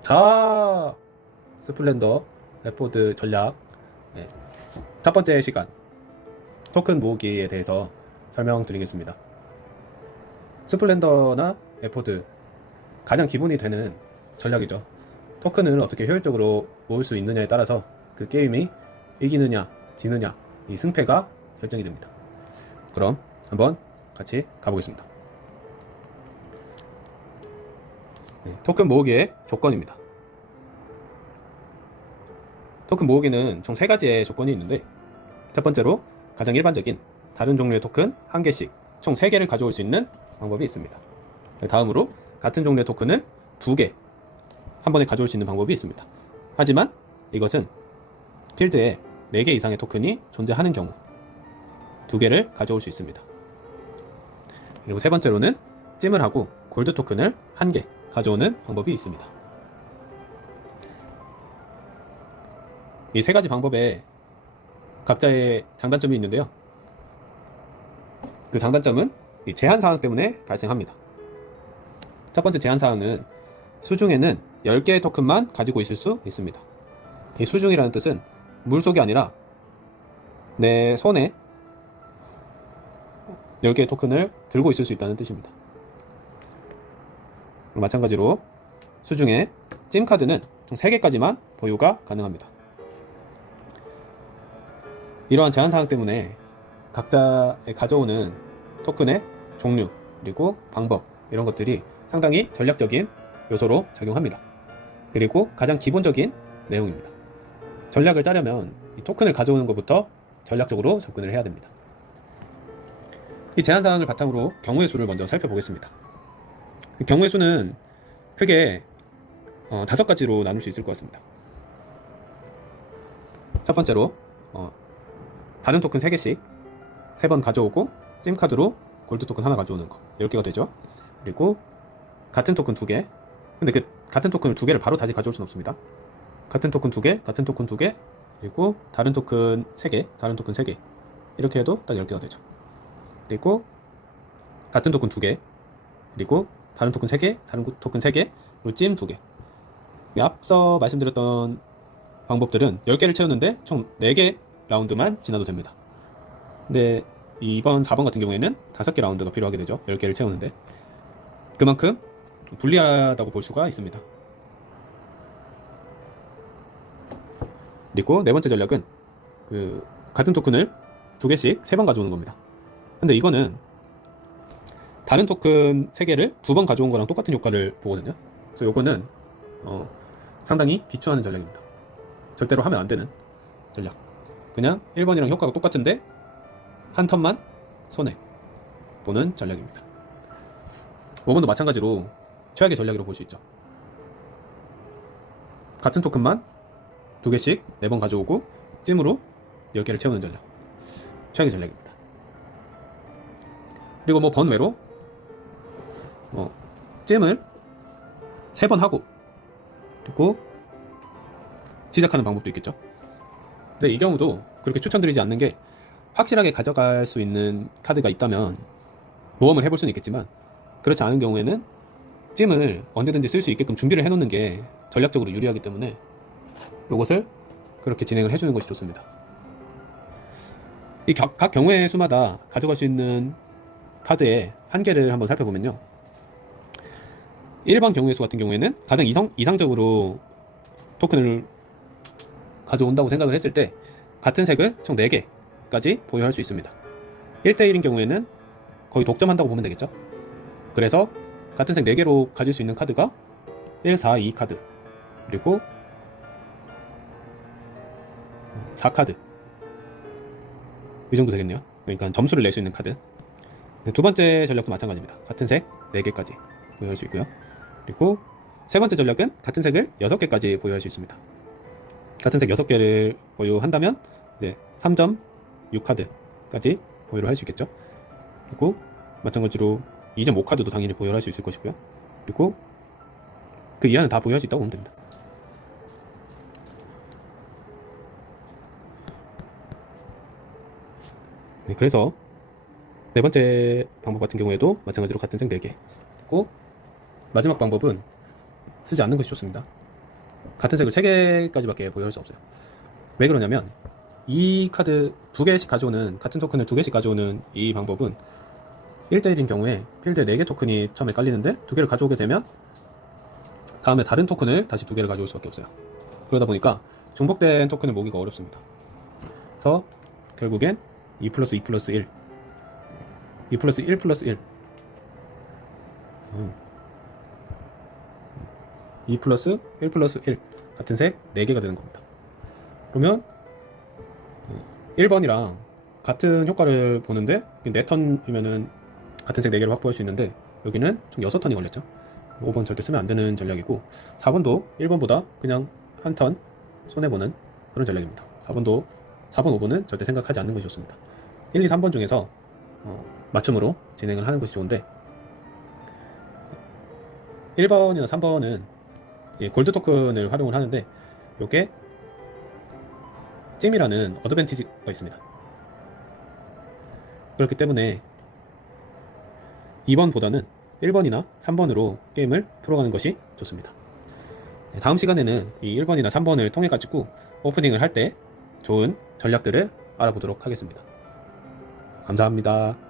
자, 스플렌더 레포드 전략. 네. 첫 번째 시간 토큰 모으기에 대해서 설명드리겠습니다. 스플렌더나 에포드 가장 기본이 되는 전략이죠. 토큰을 어떻게 효율적으로 모을 수 있느냐에 따라서 그 게임이 이기느냐 지느냐 이 승패가 결정이 됩니다. 그럼 한번 같이 가보겠습니다. 네, 토큰 모으기의 조건입니다. 토큰 모으기는 총 3가지의 조건이 있는데, 첫 번째로 가장 일반적인 다른 종류의 토큰 1개씩 총 3개를 가져올 수 있는 방법이 있습니다. 다음으로 같은 종류의 토큰을 2개 한 번에 가져올 수 있는 방법이 있습니다. 하지만 이것은 필드에 4개 이상의 토큰이 존재하는 경우 2개를 가져올 수 있습니다. 그리고 세 번째로는 찜을 하고 골드 토큰을 1개 가져오는 방법이 있습니다. 이 3가지 방법에 각자의 장단점이 있는데요. 그 장단점은 이 제한사항 때문에 발생합니다. 첫 번째 제한사항은 수중에는 10개의 토큰만 가지고 있을 수 있습니다. 이 수중이라는 뜻은 물속이 아니라 내 손에 10개의 토큰을 들고 있을 수 있다는 뜻입니다. 마찬가지로 수중에 찜카드는 총 3개까지만 보유가 가능합니다. 이러한 제한사항 때문에 각자 가져오는 토큰의 종류 그리고 방법 이런 것들이 상당히 전략적인 요소로 작용합니다. 그리고 가장 기본적인 내용입니다. 전략을 짜려면 이 토큰을 가져오는 것부터 전략적으로 접근을 해야 됩니다. 이 제한사항을 바탕으로 경우의 수를 먼저 살펴보겠습니다. 경우의 수는 크게 5가지로 나눌 수 있을 것 같습니다. 첫 번째로 다른 토큰 3개씩 3번 가져오고 찜카드로 골드 토큰 하나 가져오는 거, 이렇게가 되죠. 그리고 같은 토큰 2개, 근데 그 같은 토큰을 2개를 바로 다시 가져올 수는 없습니다. 같은 토큰 2개, 같은 토큰 2개, 그리고 다른 토큰 3개, 다른 토큰 3개, 이렇게 해도 딱 10개가 되죠. 그리고 같은 토큰 2개, 그리고 다른 토큰 3개, 다른 토큰 3개, 그리고 찜 2개. 앞서 말씀드렸던 방법들은 10개를 채우는데 총 4개 라운드만 지나도 됩니다. 근데 이번 4번 같은 경우에는 5개 라운드가 필요하게 되죠. 10개를 채우는데. 그만큼 불리하다고 볼 수가 있습니다. 그리고 네 번째 전략은 같은 토큰을 2개씩 3번 가져오는 겁니다. 근데 이거는 다른 토큰 3개를 2번 가져온 거랑 똑같은 효과를 보거든요. 그래서 요거는 상당히 비추하는 전략입니다. 절대로 하면 안 되는 전략. 그냥 1번이랑 효과가 똑같은데 한 턴만 손해 보는 전략입니다. 5번도 마찬가지로 최악의 전략이라고 볼 수 있죠. 같은 토큰만 2개씩 4번 가져오고 찜으로 10개를 채우는 전략, 최악의 전략입니다. 그리고 뭐 번외로 찜을 3번 하고 그리고 시작하는 방법도 있겠죠. 근데 이 경우도 그렇게 추천드리지 않는 게, 확실하게 가져갈 수 있는 카드가 있다면 모험을 해볼 수는 있겠지만, 그렇지 않은 경우에는 찜을 언제든지 쓸 수 있게끔 준비를 해놓는 게 전략적으로 유리하기 때문에 이것을 그렇게 진행을 해주는 것이 좋습니다. 이 각 경우의 수마다 가져갈 수 있는 카드의 한계를 한번 살펴보면요, 1번 경우의 수 같은 경우에는 가장 이상적으로 토큰을 가져온다고 생각을 했을 때 같은 색을 총 4개까지 보유할 수 있습니다. 1대1인 경우에는 거의 독점한다고 보면 되겠죠. 그래서 같은 색 4개로 가질 수 있는 카드가 1, 4, 2 카드, 그리고 4카드, 이 정도 되겠네요. 그러니까 점수를 낼 수 있는 카드. 두 번째 전략도 마찬가지입니다. 같은 색 4개까지 보유할 수 있고요. 그리고 세 번째 전략은 같은 색을 6개까지 보유할 수 있습니다. 같은 색 6개를 보유한다면 이제 3.6카드까지 보유를 할 수 있겠죠. 그리고 마찬가지로 2.5카드도 당연히 보유할 수 있을 것이고요. 그리고 그 이하는 다 보유할 수 있다고 보면 됩니다. 네, 그래서 네 번째 방법 같은 경우에도 마찬가지로 같은 색 4개, 그리고 마지막 방법은 쓰지 않는 것이 좋습니다. 같은 색을 3개까지밖에 보유할 수 없어요. 왜 그러냐면 이 카드 2개씩 가져오는, 같은 토큰을 2개씩 가져오는 이 방법은 1대1인 경우에 필드에 4개 토큰이 처음에 깔리는데 2개를 가져오게 되면 다음에 다른 토큰을 다시 2개를 가져올 수밖에 없어요. 그러다 보니까 중복된 토큰을 모으기가 어렵습니다. 그래서 결국엔 2 플러스 2 플러스 1, 2 플러스 1 플러스 1, 2 플러스 1 플러스 1 같은 색 4개가 되는 겁니다. 그러면 1번이랑 같은 효과를 보는데 4턴이면은 같은 색 4개를 확보할 수 있는데 여기는 총 6턴이 걸렸죠. 5번 절대 쓰면 안 되는 전략이고 4번도 1번보다 그냥 한 턴 손해보는 그런 전략입니다. 4번, 5번은 절대 생각하지 않는 것이 좋습니다. 1, 2, 3번 중에서 맞춤으로 진행을 하는 것이 좋은데 1번이나 3번은 골드 토큰을 활용을 하는데 이게 찜이라는 어드밴티지가 있습니다. 그렇기 때문에 2번보다는 1번이나 3번으로 게임을 풀어가는 것이 좋습니다. 다음 시간에는 이 1번이나 3번을 통해 가지고 오프닝을 할 때 좋은 전략들을 알아보도록 하겠습니다. 감사합니다.